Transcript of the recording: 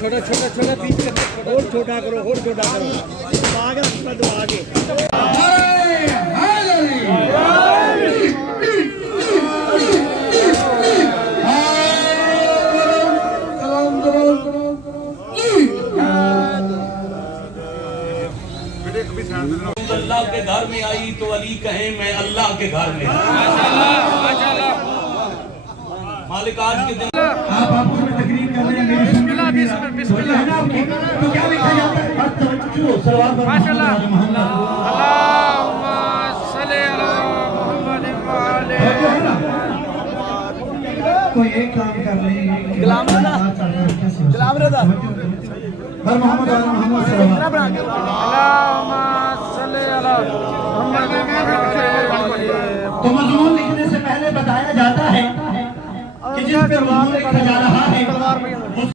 چھوٹا چھوٹا چھوٹا بیچ کرتے اور چھوٹا کرو دبا کے رکھنا دبا کے اللہ کے گھر میں آئی تو علی کہیں میں اللہ کے گھر میں مالک آج کے دن آپ آپس میں تقریر کر رہے ہیں بسم اللہ تو کیا لکھا جاتا ہے سلوات پر محمد اللہم صلی علی محمد وآلہ کوئی ایک کام کر لیں غلام رضا ہر محمد وآلہ محمد صلوات اللہم صلی علی محمد تو مضمون لکھنے سے پہلے بتایا جاتا ہے کہ جس پہ مضمون لکھا جا رہا